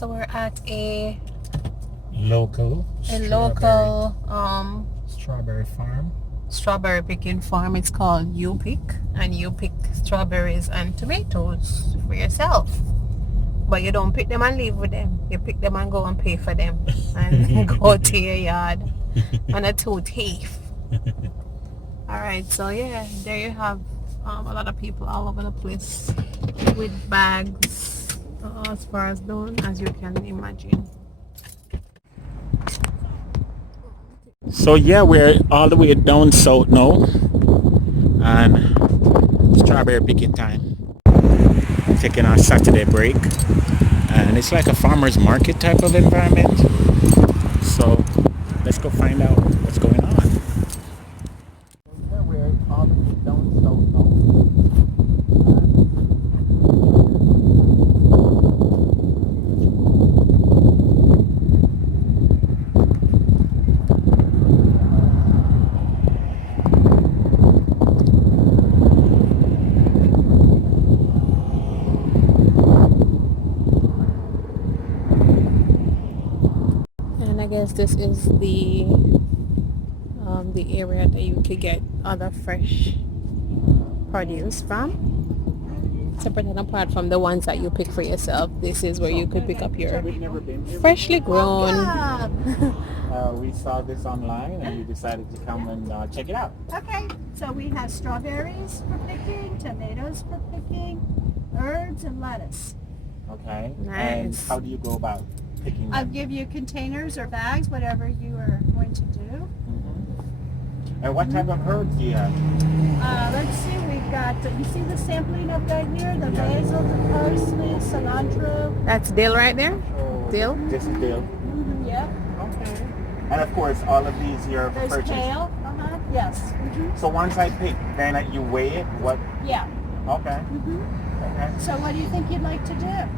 So we're at a local strawberry farm. Strawberry picking farm. It's called You Pick, and you pick strawberries and tomatoes for yourself. But you don't pick them and leave with them. You pick them and go and pay for them and go to your yard on a two thief. Alright, so yeah, there you have a lot of people all over the place with bags as far as down as you can imagine. So yeah, we're all the way down south now, and strawberry picking time. Taking our Saturday break, and it's like a farmer's market type of environment. So let's go find out what's going on. Yeah, we're all the way down south now. And I guess this is the area that you could get other fresh produce from. Separate and apart from the ones that you pick for yourself, this is where you could pick up your We've never been here. freshly grown. We saw this online and we decided to come and check it out. Okay, so we have strawberries for picking, tomatoes for picking, herbs, and lettuce. Okay. Nice. And how do you go about picking them? I'll give you containers or bags, whatever you are going to do. And what type of herbs do you have? Let's see, we've got, you see the sampling up right here? The basil, the parsley, cilantro. That's dill right there. Dill? This is dill. Yep. Okay. And of course, all of these here are There's purchased. kale. Yes. So once I pick, then you weigh it. What? Yeah. Okay. Okay. So what do you think you'd like to do?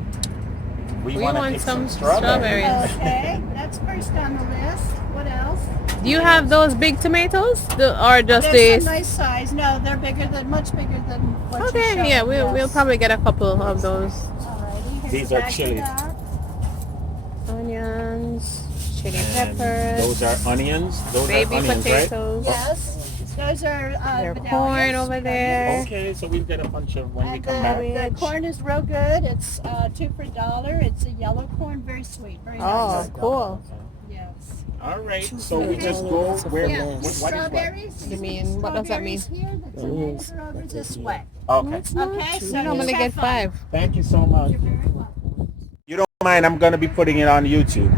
We want want to pick some strawberries. Okay, that's first on the list. What else? Do you have those big tomatoes, or just There's these? some nice size. No, they're much bigger than what you Okay, showed. yeah, we'll Yes. probably get a couple of those. Alrighty, here's These the are bag for chilies. that. Onions, chili And peppers, those are onions. Those baby are onions, potatoes. Yes, those are There's medallions. corn over right? there. Okay, so we've got a bunch of when we And come back. the corn is real good. It's 2 for $1. It's a yellow corn, very sweet, very Oh, nice. cool. Yes. All right, so we just go where? Yeah, What is what? strawberries. You mean, what does that mean? Strawberries here, the tomatoes are over this way. Okay. Okay, so We normally just get have fun. 5. Thank you so much. You're very welcome. You don't mind? I'm gonna be putting it on YouTube.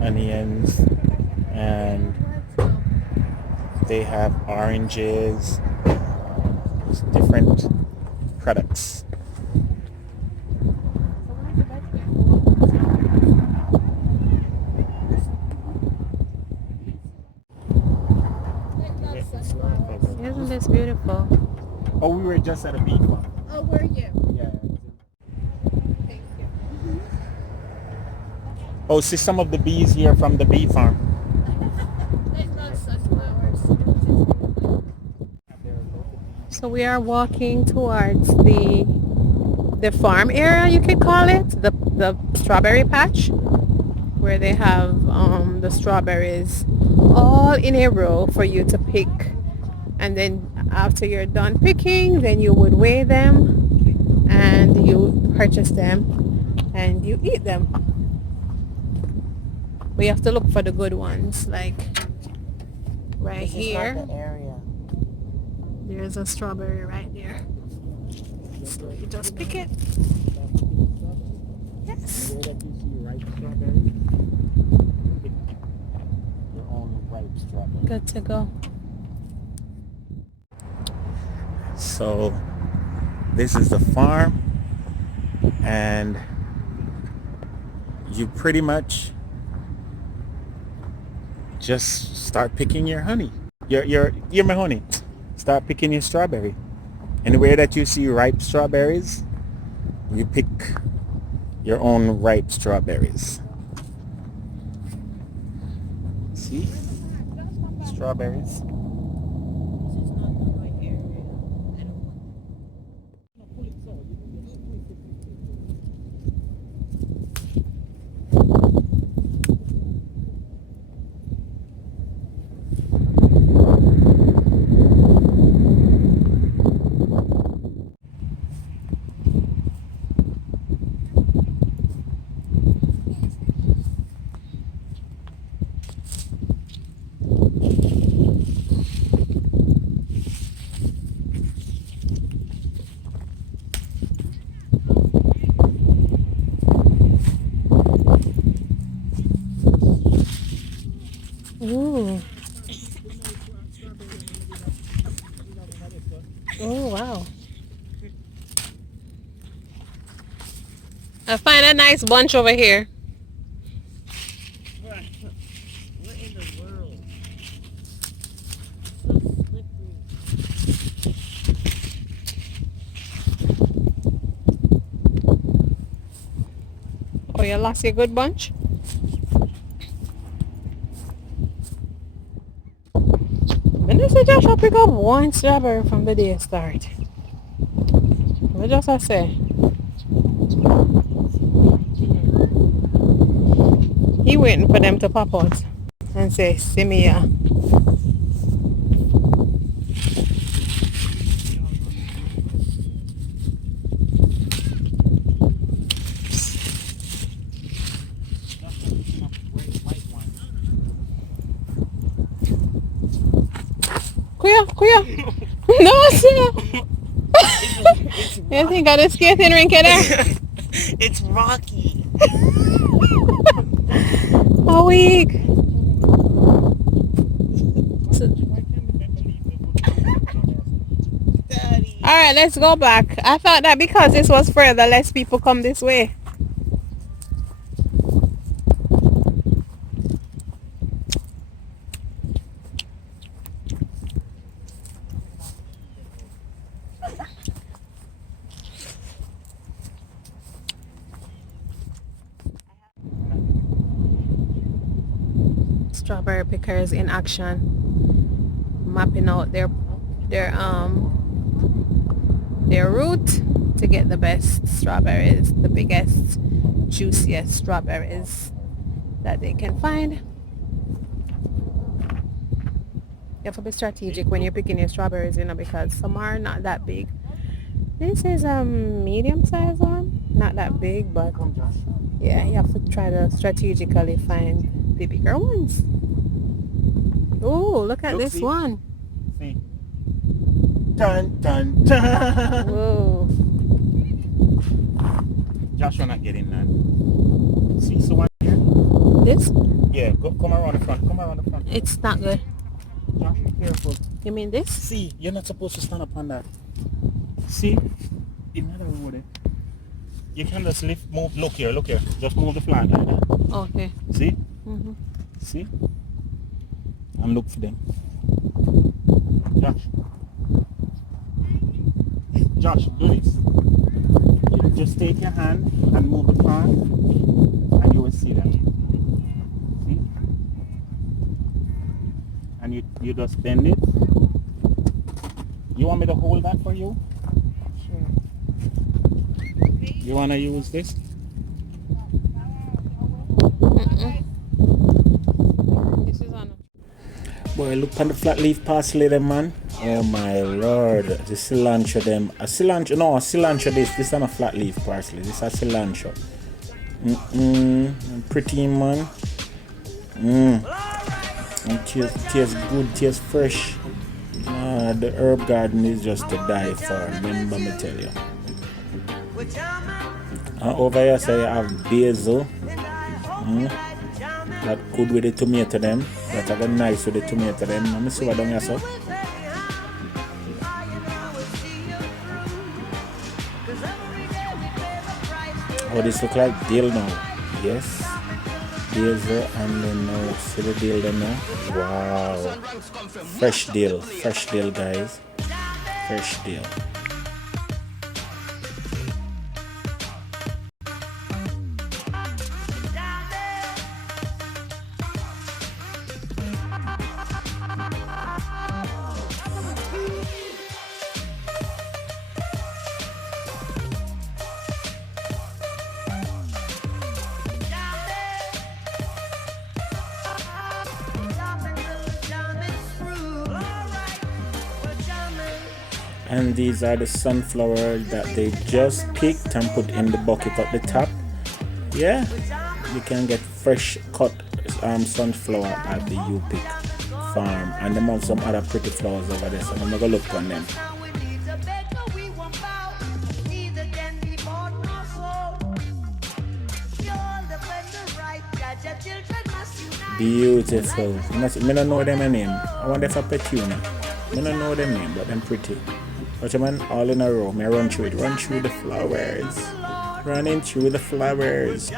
Onions, and they have oranges, different products. Isn't this beautiful? Oh, we were just at a bee farm. Oh, were you? Yeah. Thank you. Oh, see some of the bees here from the bee farm. They love sunflowers. So we are walking towards the farm area, you could call it, the strawberry patch, where they have the strawberries all in a row for you to pick. And then after you're done picking, then you would weigh them and you purchase them and you eat them. But you have to look for the good ones, like right here. Not the area. There's a strawberry right there. So you just pick it. Yes. Where that you see ripe strawberries, pick your own ripe strawberries. Good to go. So this is the farm, and you pretty much just start picking your honey. Your my honey. Start picking your strawberry. Anywhere that you see ripe strawberries, you pick your own ripe strawberries. See? Strawberries. Ooh. Oh, wow. I find a nice bunch over here. What in the world? Oh, you lost your good bunch? And this is just pick up one strawberry from the day start. What just I say? He waiting for them to pop out and say, see me here. Kuya. No, sir. You think got a skating rink in there? It's rocky. A week. Alright, let's go back. I thought that because this was further, less people come this way. Strawberry pickers in action, mapping out their route to get the best strawberries, the biggest, juiciest strawberries that they can find. You have to be strategic when you're picking your strawberries, you know, because some are not that big. This is a medium sized one, not that big, but yeah, you have to try to strategically find the bigger ones. Oh, look at this one. See. Dun dun dun. Whoa. Joshua not getting none. See, so one here? This? Yeah, come around the front. Come around the front. It's not good. Josh, be careful. You mean this? See, you're not supposed to stand up on that. See? Another road. You can just move, look here. Just move the flag like that. Okay. See? Mm-hmm. See? And look for them. Josh, do this. You just take your hand and move the flag and you will see them. See? And you just bend it. You want me to hold that for you? Sure. You want to use this? This is on. Boy, look on the flat leaf parsley them, man. Oh my lord. The cilantro them. A cilantro this. This is not a flat leaf parsley. This is a cilantro. Pretty, man. And tastes good, tastes fresh. The herb garden is just to die for. Remember me tell you. Over here, so you have basil. That good with the tomato them. That's a nice with the tomato them. Let me see what down here, so. Oh, this look like dill now. Yes. Basil and then now see the dill them now. Wow. Fresh dill, guys. Fresh dill. And these are the sunflowers that they just picked and put in the bucket at the top. Yeah, you can get fresh cut sunflower at the U-Pick farm, and they have some other pretty flowers over there, so I'm gonna go look on them. Beautiful. I don't know them name. I wonder if I petunia. I don't know them name, but them pretty. Watch them all in a row. Me run through it. Run through the flowers. Running through the flowers.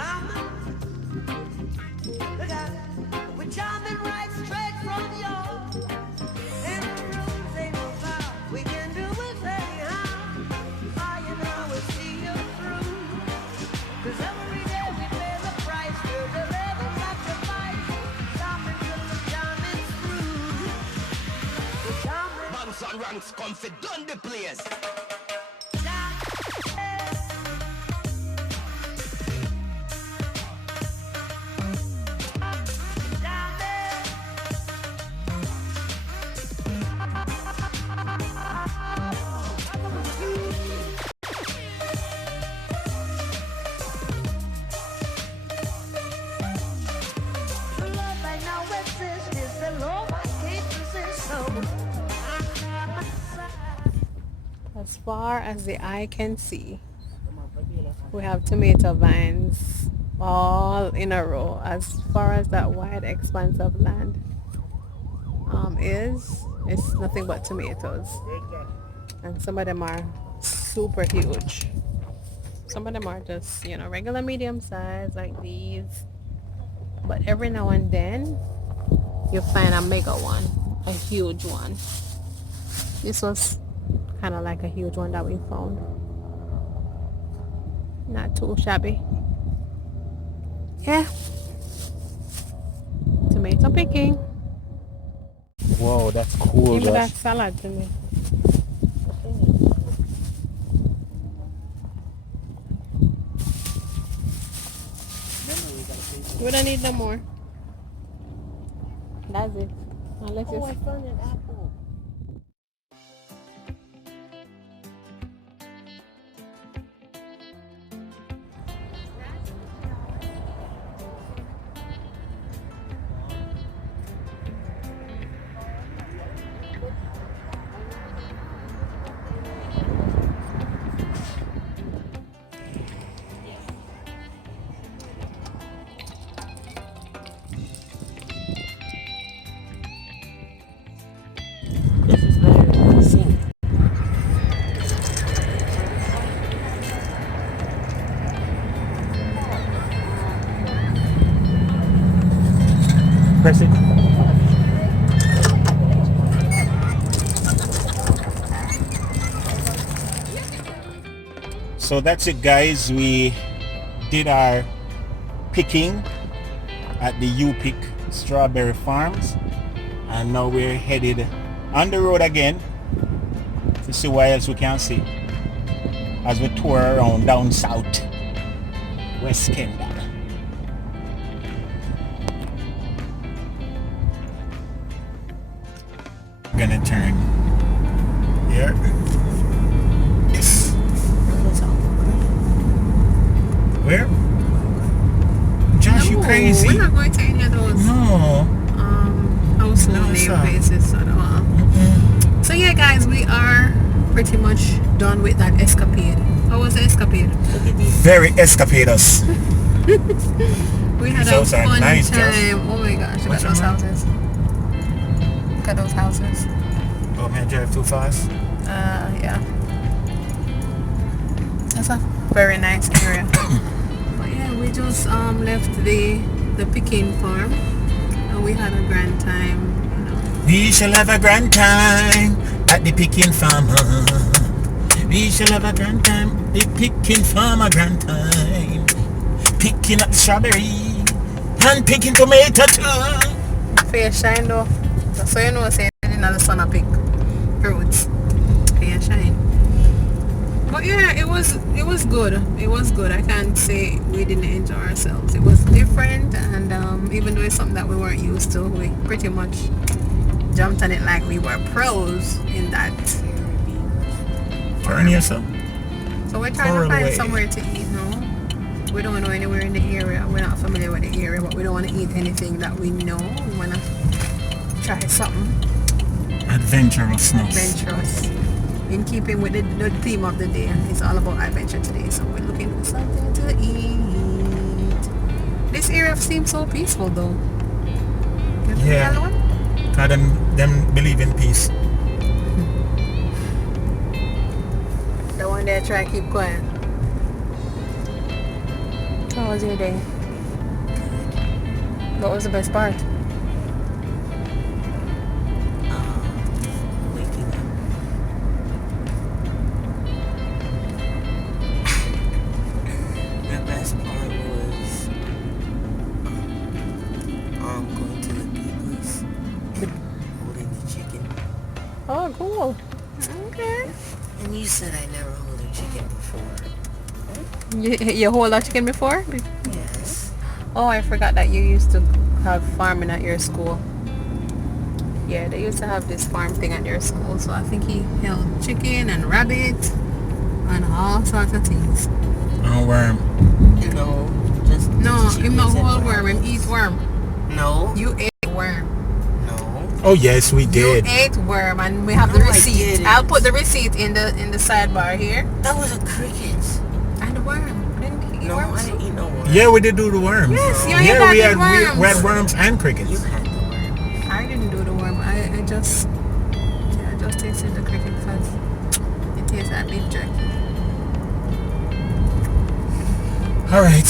Come fit done the place. As far as the eye can see, we have tomato vines all in a row. As far as that wide expanse of land it's nothing but tomatoes. And some of them are super huge. Some of them are just, regular medium size like these. But every now and then, you find a mega one, a huge one. This was kind of like a huge one that we found. Not too shabby. Yeah. Tomato picking. Whoa, that's cool. Give me that salad to me. We don't need no more. That's it. Unless it's... I found an apple. Press it. So that's it, guys. We did our picking at the U-Pick Strawberry Farms, and now we're headed on the road again to see what else we can see as we tour around down south, West Kendall. Gonna turn here. Yes. Where? Josh, you crazy? We're not going to any of those No. household name places at all. So yeah, guys, we are pretty much done with that escapade. How was the escapade? Very escapadous. We had These a are fun nice, time. Josh. Oh my gosh, look at those houses. Look at those houses. Oh man, drive too fast. Yeah. That's a very nice area. But yeah, we just left the picking farm and we had a grand time. We shall have a grand time at the picking farm. We shall have a grand time at the picking farm, a grand time. Picking up strawberry and picking tomato too. Fair shine though. So you know, saying in the sun I pick fruits. Fair shine. But yeah, it was good. It was good. I can't say we didn't enjoy ourselves. It was different, and even though it's something that we weren't used to, we pretty much jumped on it like we were pros in that. Turn yourself. So we're trying to find somewhere to eat now. We don't know anywhere in the area. We're not familiar with the area, but we don't want to eat anything that we know. We want to try something adventurousness. adventurous. In keeping with the theme of the day, it's all about adventure today. So we're looking for something to eat. This area seems so peaceful though. Yeah. The other one? Cause them believe in peace. The one that try to keep quiet. How was your day? What was the best part? Waking up. The best part was going to the people's, holding the chicken. Oh, cool. Okay. And you said I never hold a chicken before. You hold a chicken before? Yes. Oh, I forgot that you used to have farming at your school. Yeah, they used to have this farm thing at their school. So I think he held chicken and rabbit and all sorts of things. Oh, worm. No, just No, him not chickens and whole worm, him rabbits. eat worm. No. You ate worm. No. Oh yes, we You did. ate worm and we have No, the I receipt. didn't. I'll put the receipt in the sidebar here. That was a cricket. And the worm. Didn't you eat No, worms? I didn't eat no worm. Yeah, we did do the worms. Yes, you Yeah, we had had worms. worms and You crickets. had the worm. I didn't do the worm. I just tasted the cricket because it tastes like beef jerky. All right.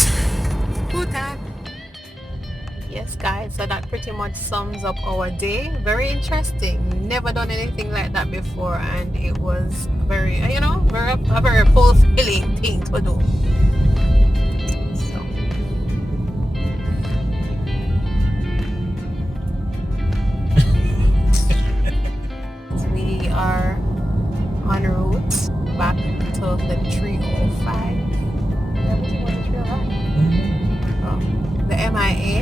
Good time. Yes, guys. So that pretty much sums up our day. Very interesting. Never done anything like that before, and it was very, a very fulfilling thing to do. So. We are en route back to the 305. Everything was a 305. Oh, the MIA.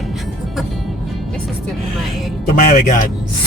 This is still MIA. The Miami Gardens.